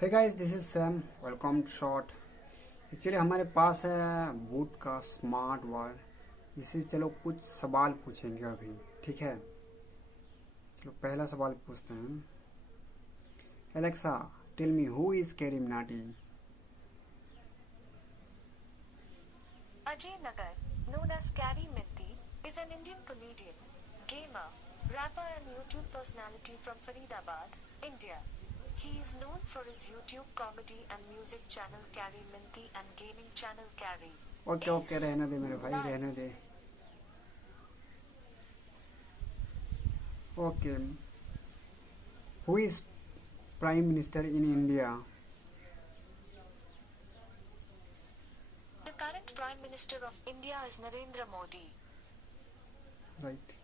Hey guys, this is Sam. Welcome to short. Actually हमारे पास है बूट का स्मार्ट वॉच। इसे चलो कुछ सवाल पूछेंगे अभी, ठीक है। चलो पहला सवाल पूछते हैं। Alexa, tell me who is CarryMinati. Ajay Nagar, known as carryminati, is an Indian comedian, gamer, rapper and YouTube personality from Faridabad, India. He is known for his YouTube comedy and music channel carryminati and gaming channel carry. Okay रहने दे मेरे भाई, रहने दे। Okay, who is prime minister in India. The current Prime Minister of India is Narendra Modi. Right.